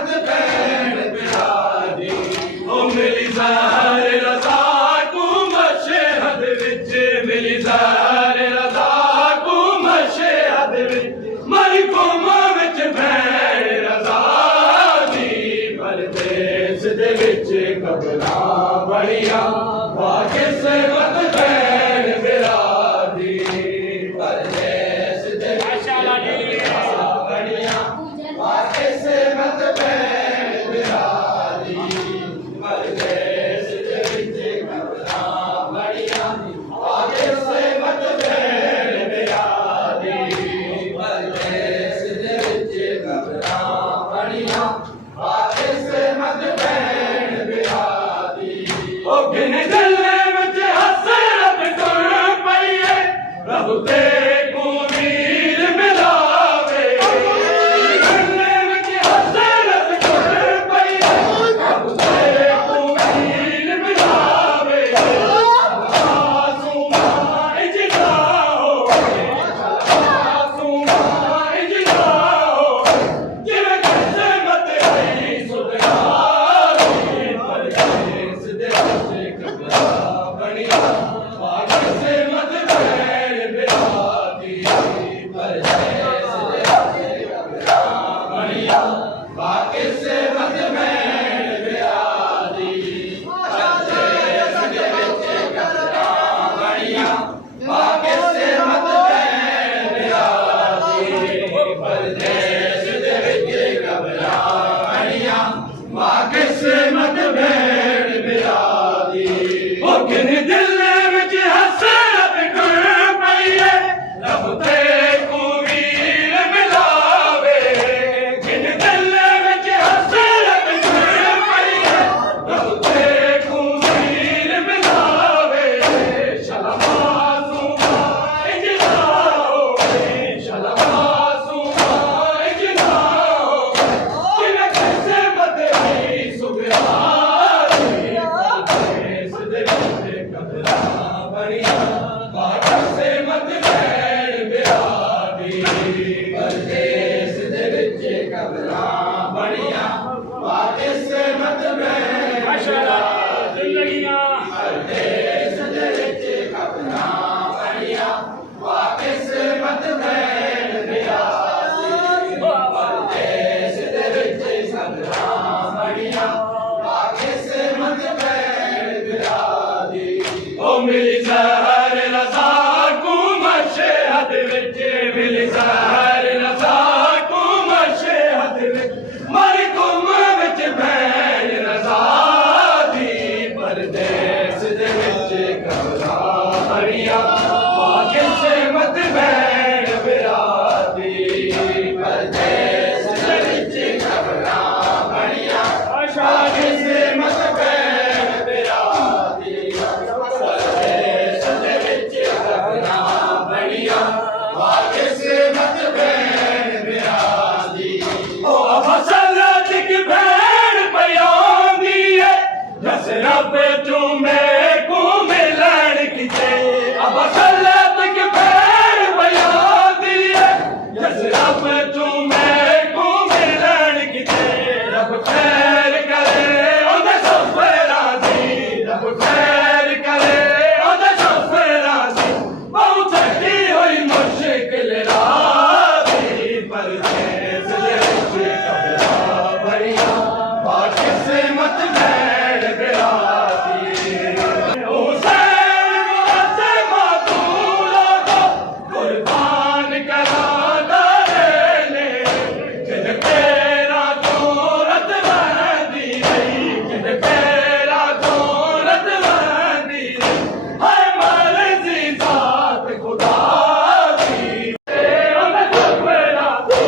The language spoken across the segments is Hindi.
मत भैन बिरादी ओ मिली ज़हर रज़ा को मशहद विच मिली ज़हर रज़ा को मशहद विच मरी कौम विच भैन रज़ा दी परदेस दे विच कबरां बणियां वाकिस मत भैन बिरादी परदेस दे विच कबरां बणियां वाकिस मत भैन बिरादी परदेस दे विच कबरां बणियां वाकिस मत भैन बिरादी परदेस दे विच कबरां बणियां वाकिस मत भैन बिरादी ओ गिन गल्ले विच हसरत तुर पई है रब ते को वीर मिलावे गल्ले विच हसरत तुर पई है रब ते को वीर मिलावे मासूमा इजदा होवे मासूमा इजदा होवे जिवें किस्मत आई सुधारी परदेस दे विच कबरां बणियां वाकिस मत भैन बिरादी परदेस दे विच कबरां बणियां वाकिस मत भैन बिरादी परदेस दे विच कबरां बणियां वाकिस मत भैन बिरादी परदेस दे विच कबरां बणियां वाकिस मत भैन बिरादी ओ किन दिल विच हसरत टुर पई है रब ते को वीर मिलावे किन दिल विच हसरत टुर पई है रब ते को वीर मिलावे शलमासूमा इजदा होवे शलमासूमा इजदा होवे जिवें किस्मत आई सुधारी परदेस दे विच कबरां बणियां वाकिस मत भैन बिरादी परदेस दे विच कबरां बणियां वाकिस मत भैन बिरादी परदेस दे विच कबरां बणियां वाकिस मत भैन बिरादी परदेस दे विच कबरां बणियां वाकिस मत भैन बिरादी ओ मिली ज़हर रज़ा को मशहद विच मिली ज़हर रज़ा को मशहद विच मरी कौम विच भैन रज़ा दी परदेस दे विच कबरां बणियां वाकिस मत भैन बिरादी परदेस दे विच कबरां बणियां वाकिस मत भैन बिरादी परदेस दे विच कबरां बणियां वाकिस मत भैन बिरादी ओ फसलत की भैन पयाउंदी है जस रब चूमे को मिलन किते अब फसलत की भैन पयाउंदी है जस रब चूमे को मिलन किते रब खैर करे ओदे सफरा दी रब खैर करे ओदे सफरा दी बहुत छटी होई मुश्किल राती परदेस दे विच कबरां बणियां वाकिस मत भैन बिरादी हुसैन मुअज़्ज़म मातूला को कुर्बान करा दाने जिन तेरा जोरत बंदी रही जिन तेरा जोरत बंदी रही है मर्ज़ी ज़ात खुदा दी ओदे सफरा दी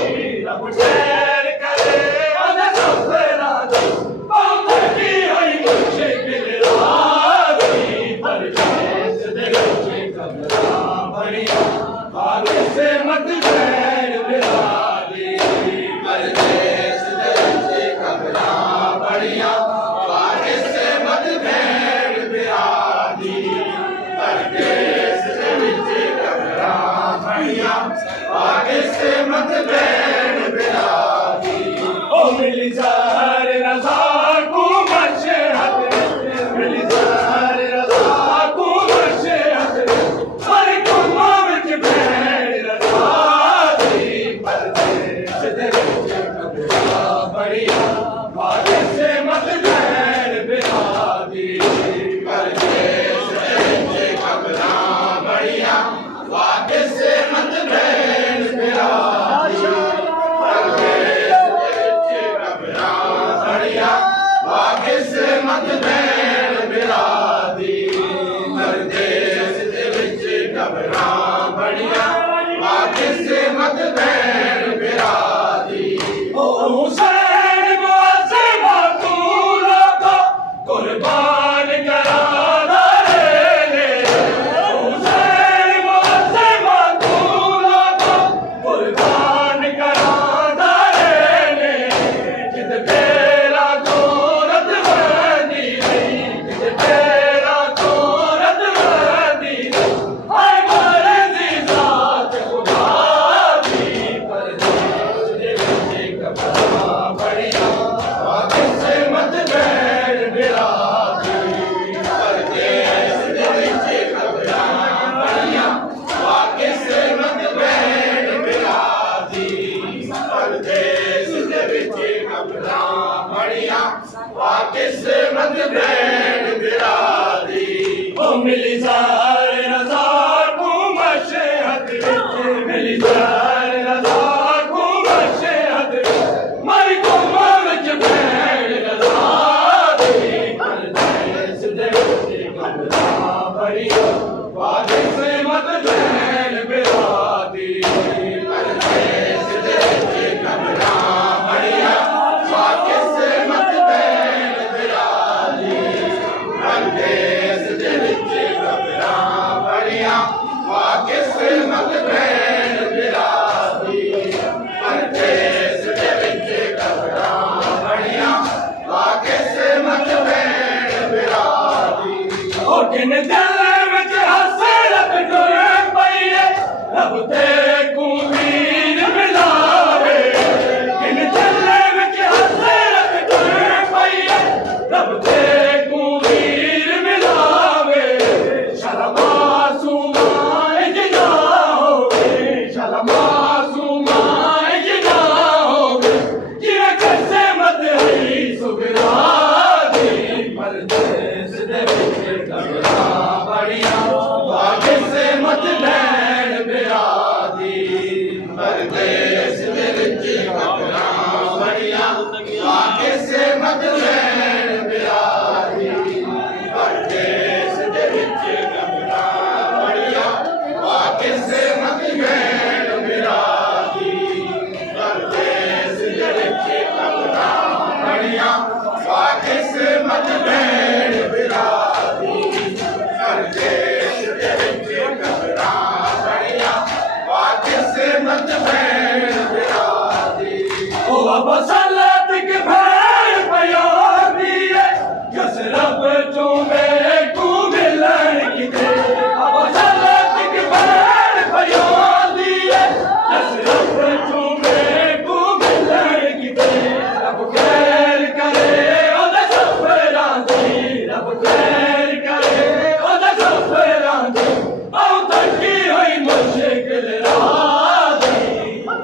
रब खैर करे ओदे सफरा दी बहुत छटी होई मुश्किल राती परदेस दे विच कबरां बणियां वाकिस मत भैन बिरादी परदेस दे विच कबरां बणियां वाकिस मत भैन बिरादी परदेस दे विच कबरां बणियां वाकिस मत भैन बिरादी ओ मिली ज़हर बढ़िया वादे से मत बैठ बिरादी कर देश तेरे कबरा बढ़िया वादे से मत बैठ बिरादी कर देश तेरे कबरा बढ़िया वादे से मत बैठ बिरादी कर देश तेरे कबरा बढ़िया वादे से मत बैठ बिरादी ओ हुसैन मुअज़्ज़िमा तू लोगों कुर्बान कराना रे ओ हुसैन मुअज़्ज़िमा तू लोगों कुर्बान कराना रे जिद तेरा गोरत बंदी जिद तेरा गोरत बंदी हाय मर्ज़ी ज़ात खुदा दी पर बढ़िया वादे से मत बैठ बिरादी परदेस दे विच कबरा बढ़िया वादे से मत बैठ बिरादी परदेस दे विच कबरा बढ़िया वादे से मत बैठ बिरादी ओ मिली जार नज़ार को मशहद विच मिली जार नज़ार को मशहद मारी को विच बैठ नज़ारी परदेस दे विच कबरा बढ़िया वादे से मत बैठ बिरादी परदेस दे विच कबरा बढ़िया वादे से मत बैठ बिरादी परदेस दे विच कबरा बढ़िया वादे से मत बैठ बिरादी परदेस दे विच कबरा बढ़िया वादे से मत बैठ बिरादी ओ किन दिल विच हसरत टुर पई है रब तेरे को वीर मिलावे किन दिल विच हसरत टुर पई है रब तेरे को वीर मिलावे शर्मा सुमाए जिना होवे शर्मा सुमाए जिना होवे जिवे कैसे मत है सुगरा दी परदेस दे विच कबरा बढ़िया वादे से मत बैठ बिरादी परदेस दे विच कबरा बढ़िया वादे से मत बैठ बिरादी परदेस दे विच कबरा बढ़िया वादे से मत बैठ बिरादी परदेस दे विच कबरा बढ़िया वादे से मत बैठ बिरादी परदेस दे विच कबरा बढ़िया वादे से मत बैठ बिरादी ओ अबा